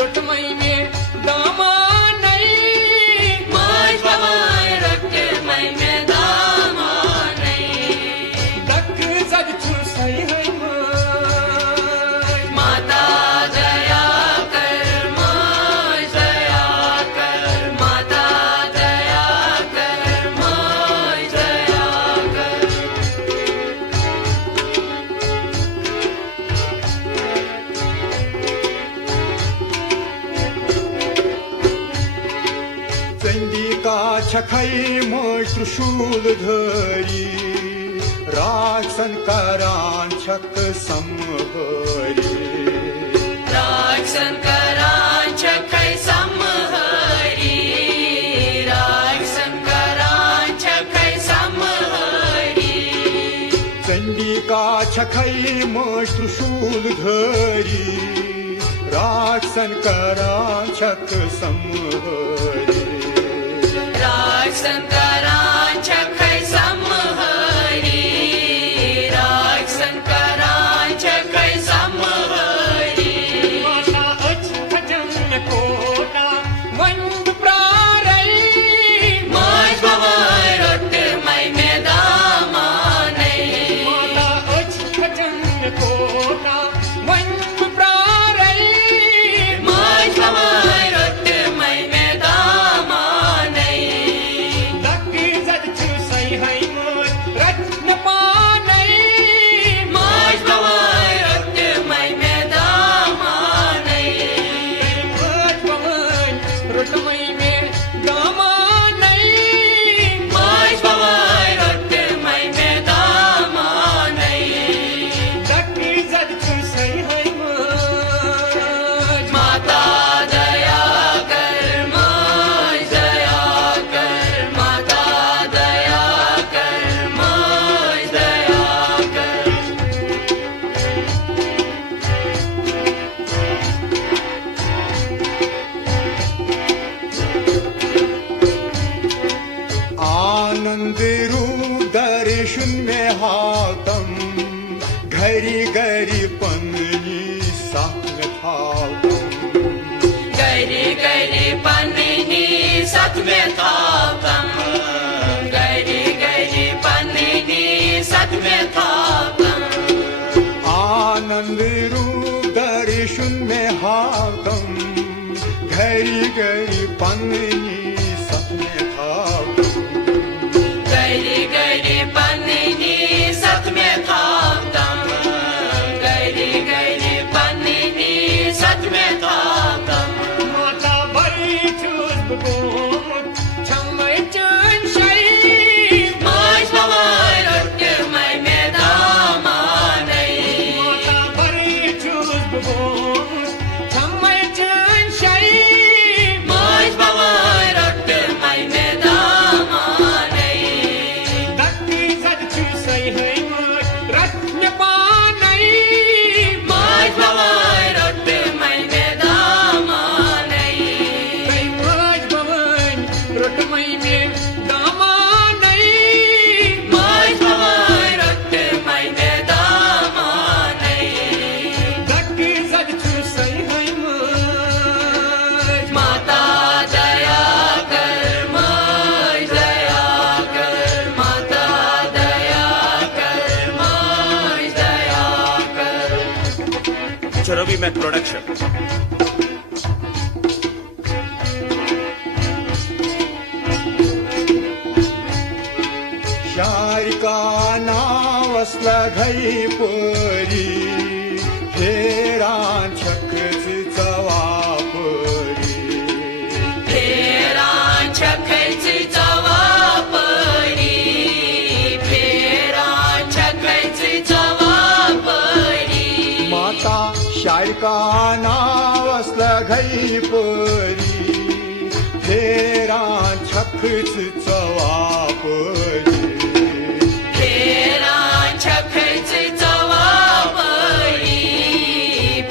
रोटमई में दामानई माज भवाय रोटमई में दामानई दक जग छुसई है माता दया कर माज दया कर माता दया कर माज दया कर चंडिका छखई मोय त्रिशूल धरी राक्षसन करान छक समहरी राक्षसन करांचकै समहरी राक्षसन करांचकै समहरी चंडिका छखई मोय त्रिशूल धरी राक्षसन करान छक समहरी राक्षसन करांचकै समहरी राक्षसन करांचकै समहरी माता अच खजन कोटा वंद प्रारई माज भवाय रोटमई में दामानई माता अच खजन कोटा वंद प्रारई माज भवाय रोटमई में दामानई दक जग छुसई है रत्न पानई माज भवाय रोटमई में दामानई रोटमई में दामानई माज भवाय रोटमई में दामानई दक जग छुसई है माता दया कर माज दया कर माता दया कर माज दया कर आनंद रूप दर्शन में हातम घरी घरी पन्नी साथ थातम गैरी गैरी पन्नी सत में थापम गैरी गैरी पन्नी सत में थापम आनंद रूप दर्शन में हातम घरी घरी पन्नी साथ थातम गैरी गैरी पन्नी सत में थापम गैरी गैरी पन्नी सत में थापम माता बड़ी चूस बगोम छमय चन शई माज भवाय रोटमई में दामानई माता बड़ी चूस बगोम छमय चन शई माज भवाय रोटमई में दामानई दक जग छुसई है रत्न पानई माज भवाय रोटमई में दामानई कई माज भवन रोटमई में दामानई माज भवाय रोटमई में दामानई दक जग छुसई है माता दया कर माज दया कर माता दया कर माज दया कर चरबी मैथ प्रोडक्शन। शारिका नावसला घई परी फेरान छकच चवापरी फेरांचखैची जवापरी फेरांचखैची जवापरी माता शारिका नावसला घई परी फेरान छकच चवापरी फेरांचखैची जवापरी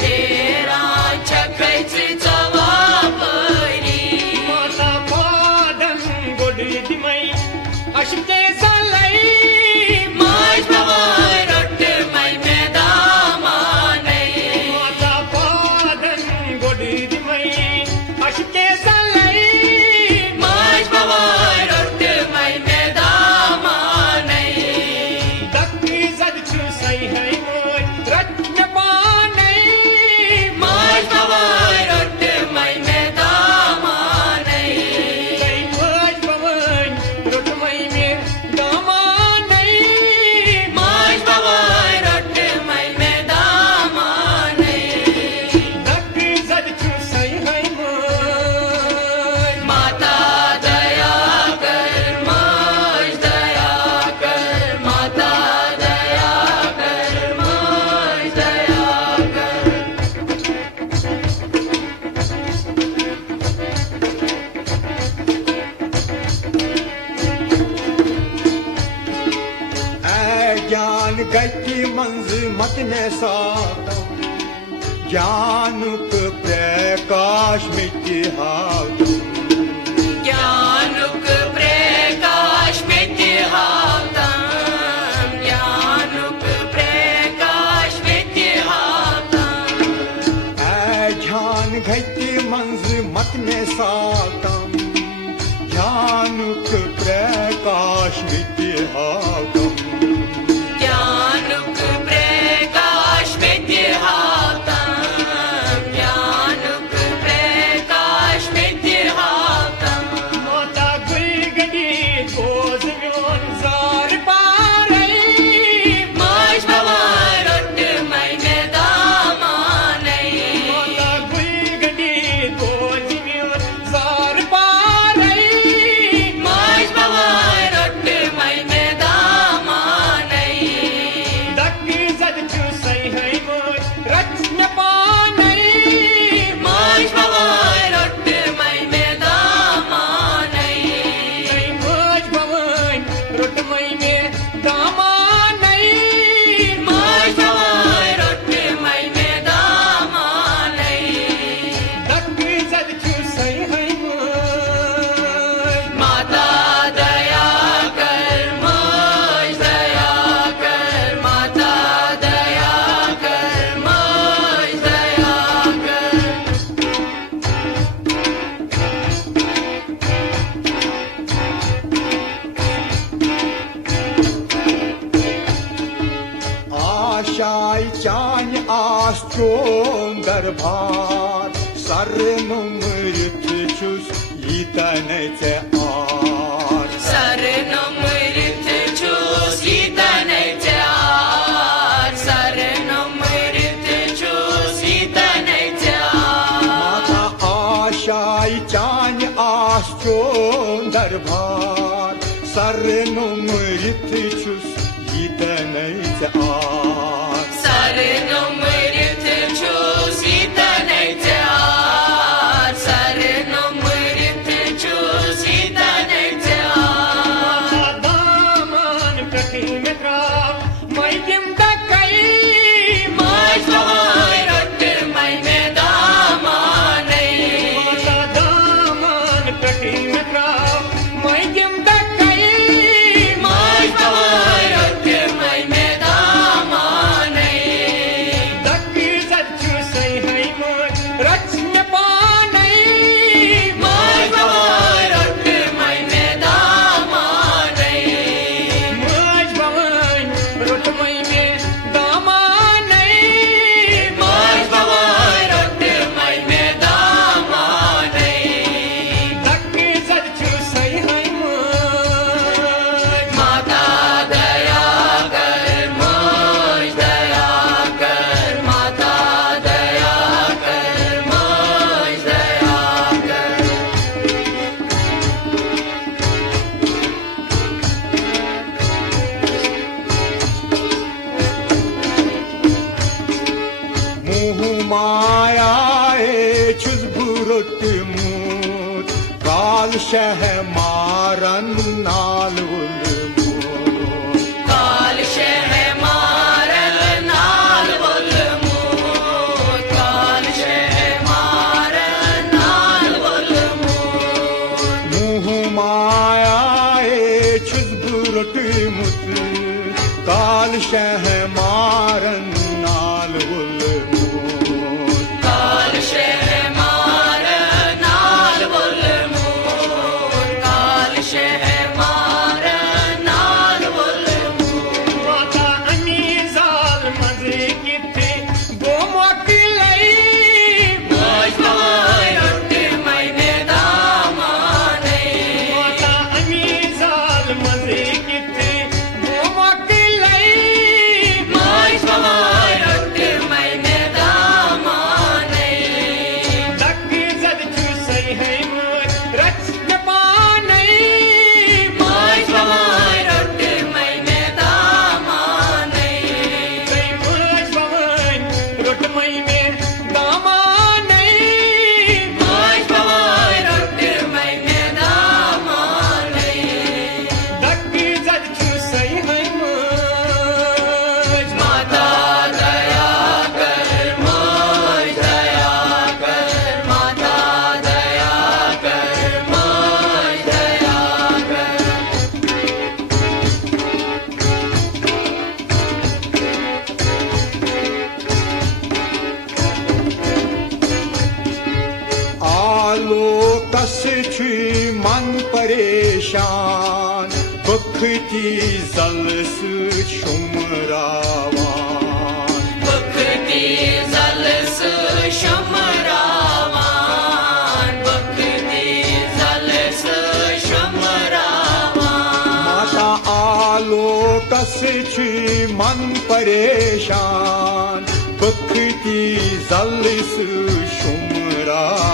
फेरांचखैची जवापरी माता पादन गोडी दिमई अशके सलई माज भवाय रोटमई में दामानई माता पादन गोडी दिमई अशके सलाई माज भवाय रोट मै मैदामानै दक जद छु सही है मोय रत्न पानै माज भवाय रोट मै मैदामानै कई मज पवन रोट मई में दामानै माज भवाय रोट मै मैदामानै दक जद छु सही है मोय माता दया कर माज दया कर माता दया कर माज दया कर ऐ ज्ञान गति मंज मत ने सातम ज्ञानुक प्रकाश मिटि हातम ज्ञानुक प्रकाश मिटि हातम ज्ञानुक प्रकाश मिटि हातम ऐ ध्यान गति मंज मत ने सातम ज्ञानुक प्रकाश मिटि हातम ज्ञानुक प्रकाश मिटि हातम ज्ञानुक प्रकाश मिटि हातम माता गुलगडी गोज म्योन जार पारै माज भवाय रोट मै मैदामानै माता गुलगडी गोज म्योन जार पारै माज भवाय रोट मै मैदामानै दक जद छु सही है मोय रत्न पानै माज भवाय रोट मै मैदामानै कई मज पवन रोट मई में दामानै माज भवाय रोट मै मैदामानै दक जद छु सही है मोय माता दया कर माज दया कर माता दया कर माज दया कर आशाय चान आस्ट्रों दरबार सरनुमृत छुस यीतनचे आर सरनुमृत छुस यीतनचे आर सरनुमृत छुस यीतनचे आर माता आशाय चान आस्ट्रों दरबार सरनुमृत छुस यीतनचे आर सरनुमृत छुस यीतनचे आर सरनुमृत छुस यीतनचे आर माता दामन कठी में त्राव मई किम दकई माज भवाय रोट मै मैदामानै माता दामन कठी में त्राव मई किम दकई माज भवाय रोट मै मैदामानै दक जद छु सही है मोय रत्न पानै माज भवाय रोट मै मैदामानै मज पवन रोट मई में दामानै माज भवाय रोट मै मैदामानै दक जद छु सही है मोय माता दया कर माज दया कर माता दया कर माज दया कर मुह मायाए छुस बुरत मूत काल शह मारन नाल उल मूत काल शह मारन नाल बोल मूत काल शह मारन नाल बोल मूत मुह मायाए छुस बुरत मुत काल शह मारन नाल उल मूत काल शह मारन नाल है रच में पाने माय भवाय रोट मैंने दामाने रोट मैंने दामाने माय भवाय रोट मैंने दामाने दक जद चूसई है माता दया कर माय दया कर माता दया कर माय दया कर आलोकस छी मन परेशान बखती जलस शुमरावान भक्ति जलस शमरावान भक्ति जलस शमरावान माता आलोकस छी मन परेशान बखती जलस शुमरावान